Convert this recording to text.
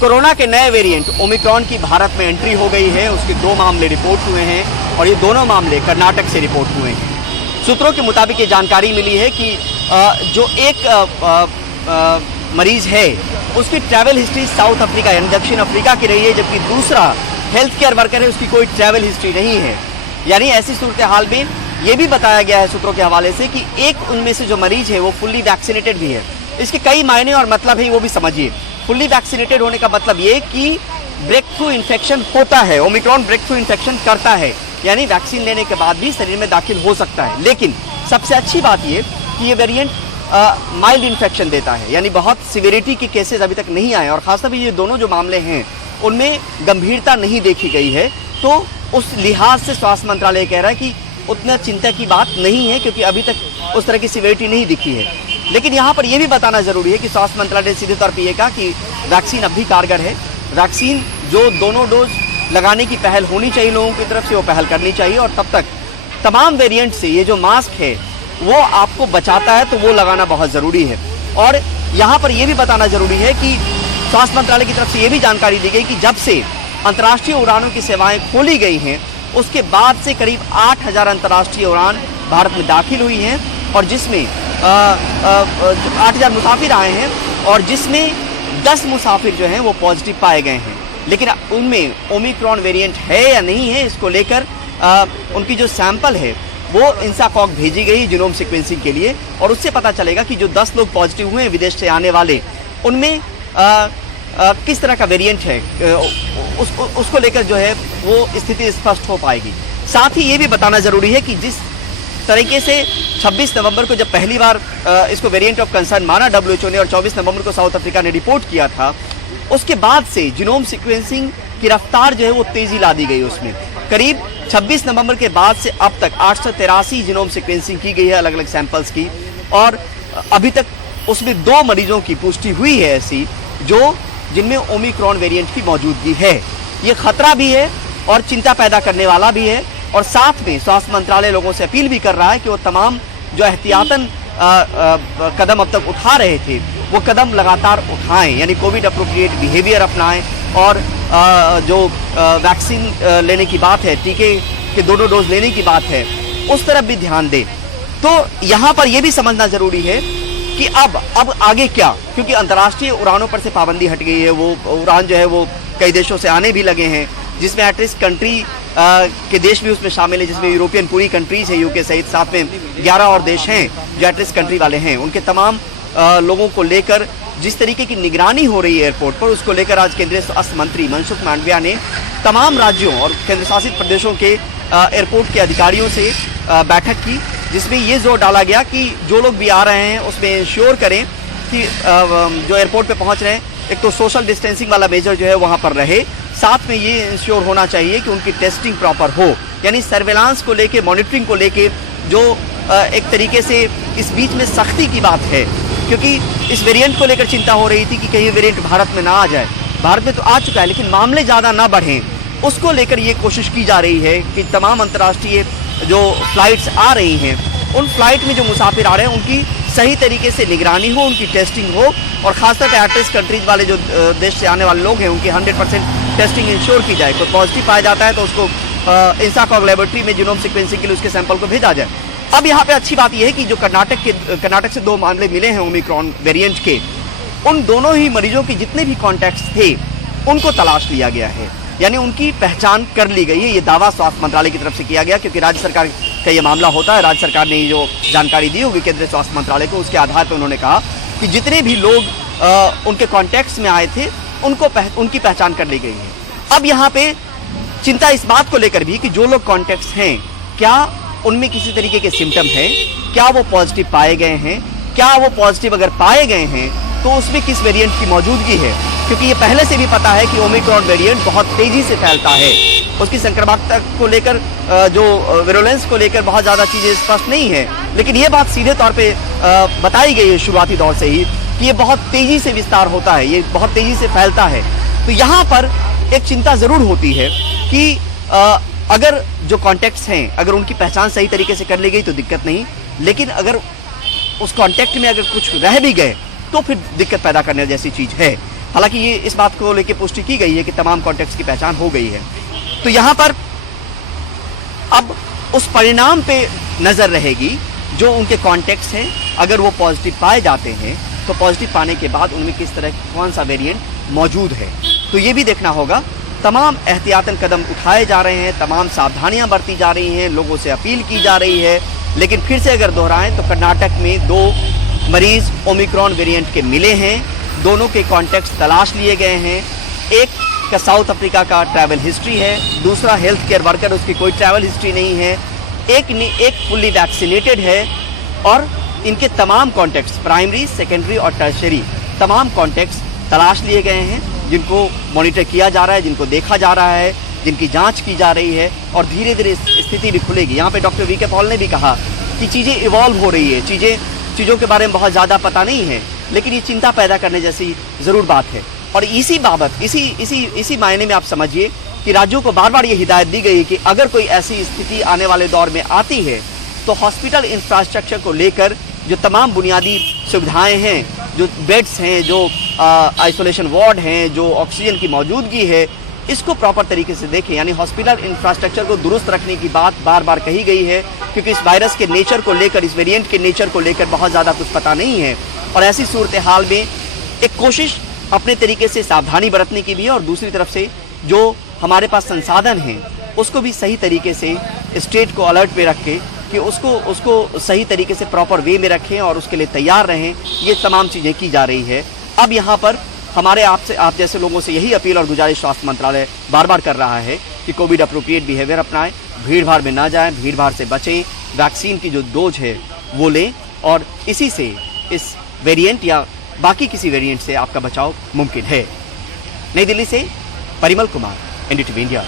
Corona के नए variant Omicron की भारत में एंट्री हो गई है। उसके 2 मामले रिपोर्ट हुए हैं और ये दोनों मामले कर्नाटक से रिपोर्ट हुए हैं। सूत्रों के मुताबिक ये जानकारी मिली है कि जो एक मरीज है उसकी ट्रैवल हिस्ट्री साउथ अफ्रीका यानी दक्षिण अफ्रीका की रही है, जबकि दूसरा हेल्थ केयर वर्कर है, उसकी कोई ट्रैवल हिस्ट्री नहीं है। यानी ऐसी सूरत हाल में ये भी बताया गया है सूत्रों के हवाले से कि एक उनमें से जो मरीज है वो फुल्ली वैक्सीनेटेड भी है। इसके कई मायने और मतलब है, वो भी समझिए। फुल्ली वैक्सीनेटेड होने का मतलब ये कि ब्रेक थ्रू इन्फेक्शन होता है, ओमिक्रॉन ब्रेक थ्रू इन्फेक्शन करता है, यानी वैक्सीन लेने के बाद भी शरीर में दाखिल हो सकता है। लेकिन सबसे अच्छी बात ये कि ये वेरिएंट माइल्ड इन्फेक्शन देता है, यानी बहुत सिवियरिटी के केसेस अभी तक नहीं आए और खासतौर पर ये दोनों जो मामले हैं उनमें गंभीरता नहीं देखी गई है। तो उस लिहाज से स्वास्थ्य मंत्रालय कह रहा है कि उतना चिंता की बात नहीं है, क्योंकि अभी तक उस तरह की सिवियरिटी नहीं दिखी है। लेकिन यहाँ पर यह भी बताना जरूरी है कि स्वास्थ्य मंत्रालय ने सीधे तौर पर यह कहा कि वैक्सीन अब भी कारगर है। वैक्सीन जो दोनों डोज लगाने की पहल होनी चाहिए लोगों की तरफ से, वो पहल करनी चाहिए। और तब तक तमाम वेरिएंट से ये जो मास्क है वो आपको बचाता है, तो वो लगाना बहुत ज़रूरी है। और यहाँ पर यह भी बताना ज़रूरी है कि स्वास्थ्य मंत्रालय की तरफ से ये भी जानकारी दी गई कि जब से अंतर्राष्ट्रीय उड़ानों की सेवाएं खोली गई हैं उसके बाद से करीब 8,000 अंतर्राष्ट्रीय उड़ान भारत में दाखिल हुई हैं और जिसमें 8,000 मुसाफिर आए हैं और जिसमें 10 मुसाफिर जो हैं वो पॉजिटिव पाए गए हैं। लेकिन उनमें ओमिक्रॉन वेरिएंट है या नहीं है, इसको लेकर उनकी जो सैंपल है वो इंसाकॉग भेजी गई जीनोम सीक्वेंसिंग के लिए और उससे पता चलेगा कि जो 10 लोग पॉजिटिव हुए हैं विदेश से आने वाले, उनमें किस तरह का वेरिएंट है, उसको लेकर जो है वो स्थिति स्पष्ट हो पाएगी। साथ ही ये भी बताना ज़रूरी है कि जिस तरीके से 26 नवंबर को जब पहली बार इसको वेरिएंट ऑफ कंसर्न माना WHO ने और 24 नवंबर को साउथ अफ्रीका ने रिपोर्ट किया था, उसके बाद से जीनोम सीक्वेंसिंग की रफ्तार जो है वो तेज़ी ला दी गई। उसमें करीब 26 नवंबर के बाद से अब तक 883 जीनोम सीक्वेंसिंग की गई है अलग अलग सैंपल्स की, और अभी तक उसमें 2 मरीजों की पुष्टि हुई है ऐसी जिनमें ओमिक्रॉन वेरिएंट की मौजूदगी है। ये खतरा भी है और चिंता पैदा करने वाला भी है। और साथ में स्वास्थ्य मंत्रालय लोगों से अपील भी कर रहा है कि वो तमाम जो एहतियातन कदम अब तक उठा रहे थे वो कदम लगातार उठाएं, यानी कोविड अप्रोप्रिएट बिहेवियर अपनाएं और जो वैक्सीन लेने की बात है, टीके के 2 डोज लेने की बात है, उस तरफ भी ध्यान दें। तो यहाँ पर यह भी समझना जरूरी है कि अब आगे क्या, क्योंकि अंतर्राष्ट्रीय उड़ानों पर से पाबंदी हट गई है। वो उड़ान जो है वो कई देशों से आने भी लगे हैं, जिसमें एटलिस्ट कंट्री के देश भी उसमें शामिल है, जिसमें यूरोपियन पूरी कंट्रीज है यूके सहित, साथ में 11 और देश हैं जो एटलिस्ट कंट्री वाले हैं। उनके तमाम लोगों को लेकर जिस तरीके की निगरानी हो रही है एयरपोर्ट पर, उसको लेकर आज केंद्रीय स्वास्थ्य मंत्री मनसुख मांडविया ने तमाम राज्यों और केंद्र शासित प्रदेशों के एयरपोर्ट के अधिकारियों से बैठक की, जिसमें ये जोर डाला गया कि जो लोग भी आ रहे हैं उसमें इंश्योर करें कि जो एयरपोर्ट पे पहुंच रहे हैं, एक तो सोशल डिस्टेंसिंग वाला मेजर जो है वहां पर रहे, साथ में ये इंश्योर होना चाहिए कि उनकी टेस्टिंग प्रॉपर हो, यानी सर्वेलांस को लेके, मॉनिटरिंग को लेके जो एक तरीके से इस बीच में सख्ती की बात है, क्योंकि इस वेरिएंट को लेकर चिंता हो रही थी कि कहीं वेरिएंट भारत में ना आ जाए। भारत में तो आ चुका है लेकिन मामले ज़्यादा ना बढ़ें, उसको लेकर ये कोशिश की जा रही है कि तमाम अंतर्राष्ट्रीय जो फ्लाइट्स आ रही हैं उन फ्लाइट में जो मुसाफिर आ रहे हैं उनकी सही तरीके से निगरानी हो, उनकी टेस्टिंग हो, और खासतौर पर एटलिस्ट कंट्रीज वाले जो देश से आने वाले लोग हैं उनकी 100% टेस्टिंग इंश्योर की जाए। कोई पॉजिटिव पाया जाता है तो उसको इंसाकॉग लेबोरेटरी में जीनोम सीक्वेंसिंग के लिए उसके सैंपल को भेजा जाए। अब यहाँ पे अच्छी बात यह है कि जो कर्नाटक से 2 मामले मिले हैं ओमिक्रॉन वेरिएंट के, उन दोनों ही मरीजों के जितने भी कॉन्टैक्ट्स थे उनको तलाश लिया गया है, यानी उनकी पहचान कर ली गई है। ये दावा स्वास्थ्य मंत्रालय की तरफ से किया गया, क्योंकि राज्य सरकार का ये मामला होता है। राज्य सरकार ने जो जानकारी दी होगी केंद्रीय स्वास्थ्य मंत्रालय को, उसके आधार पर उन्होंने कहा कि जितने भी लोग उनके कॉन्टैक्ट्स में आए थे उनकी पहचान कर ली गई है। अब यहाँ पे चिंता इस बात को लेकर भी कि जो लोग कॉन्टैक्ट्स हैं, क्या उनमें किसी तरीके के सिम्टम हैं, क्या वो पॉजिटिव पाए गए हैं, क्या वो पॉजिटिव अगर पाए गए हैं तो उसमें किस वेरिएंट की मौजूदगी है, क्योंकि ये पहले से भी पता है कि ओमिक्रॉन वेरिएंट बहुत तेजी से फैलता है। उसकी संक्रामकता को लेकर, जो विरुलेंस को लेकर बहुत ज़्यादा चीज़ें स्पष्ट नहीं है, लेकिन ये बात सीधे तौर पे बताई गई है शुरुआती दौर से ही कि ये बहुत तेज़ी से विस्तार होता है, ये बहुत तेज़ी से फैलता है। तो यहाँ पर एक चिंता ज़रूर होती है कि अगर जो कॉन्टैक्ट्स हैं अगर उनकी पहचान सही तरीके से कर ली गई तो दिक्कत नहीं, लेकिन अगर उस कॉन्टैक्ट में अगर कुछ रह भी गए तो फिर दिक्कत पैदा करने जैसी चीज़ है। हालांकि ये इस बात को लेकर पुष्टि की गई है कि तमाम कॉन्टैक्ट्स की पहचान हो गई है। तो यहाँ पर अब उस परिणाम पे नजर रहेगी जो उनके कॉन्टैक्ट्स हैं। अगर वो पॉजिटिव पाए जाते हैं तो पॉजिटिव पाने के बाद उनमें किस तरह कौन सा वेरिएंट मौजूद है, तो ये भी देखना होगा। तमाम एहतियातन कदम उठाए जा रहे हैं, तमाम सावधानियां बरती जा रही हैं, लोगों से अपील की जा रही है। लेकिन फिर से अगर दोहराएं तो कर्नाटक में 2 मरीज ओमिक्रॉन वेरिएंट के मिले हैं, दोनों के कॉन्टैक्ट्स तलाश लिए गए हैं। एक का साउथ अफ्रीका का ट्रैवल हिस्ट्री है, दूसरा हेल्थ केयर वर्कर, उसकी कोई ट्रैवल हिस्ट्री नहीं है। एक फुल्ली वैक्सीनेटेड है और इनके तमाम कॉन्टैक्ट्स प्राइमरी, सेकेंडरी और टर्शियरी तमाम कॉन्टैक्ट्स तलाश लिए गए हैं, जिनको मॉनिटर किया जा रहा है, जिनको देखा जा रहा है, जिनकी जांच की जा रही है और धीरे धीरे स्थिति भी खुलेगी। यहाँ पे डॉक्टर वी के पॉल ने भी कहा कि चीज़ें इवॉल्व हो रही है, चीज़ों के बारे में बहुत ज़्यादा पता नहीं है, लेकिन ये चिंता पैदा करने जैसी ज़रूर बात है। और इसी बाबत इसी मायने में आप समझिए कि राज्यों को बार बार ये हिदायत दी गई है कि अगर कोई ऐसी स्थिति आने वाले दौर में आती है तो हॉस्पिटल इंफ्रास्ट्रक्चर को लेकर जो तमाम बुनियादी सुविधाएं हैं, जो बेड्स हैं, जो आइसोलेशन वार्ड हैं, जो ऑक्सीजन की मौजूदगी है, इसको प्रॉपर तरीके से देखें। यानी हॉस्पिटल इंफ्रास्ट्रक्चर को दुरुस्त रखने की बात बार बार कही गई है, क्योंकि इस वायरस के नेचर को लेकर, इस वेरिएंट के नेचर को लेकर बहुत ज़्यादा कुछ पता नहीं है। और ऐसी सूरत हाल में एक कोशिश अपने तरीके से सावधानी बरतने की भी है और दूसरी तरफ से जो हमारे पास संसाधन हैं उसको भी सही तरीके से स्टेट को अलर्ट पे रख के कि उसको सही तरीके से प्रॉपर वे में रखें और उसके लिए तैयार रहें। ये तमाम चीज़ें की जा रही है। अब यहाँ पर हमारे आप जैसे लोगों से यही अपील और गुजारिश स्वास्थ्य मंत्रालय बार बार कर रहा है कि कोविड अप्रोप्रिएट बिहेवियर अपनाएं, भीड़ भाड़ में ना जाएं, भीड़ भाड़ से बचें, वैक्सीन की जो डोज है वो लें और इसी से इस वेरिएंट या बाकी किसी वेरिएंट से आपका बचाव मुमकिन है। नई दिल्ली से परिमल कुमार, NDTV इंडिया।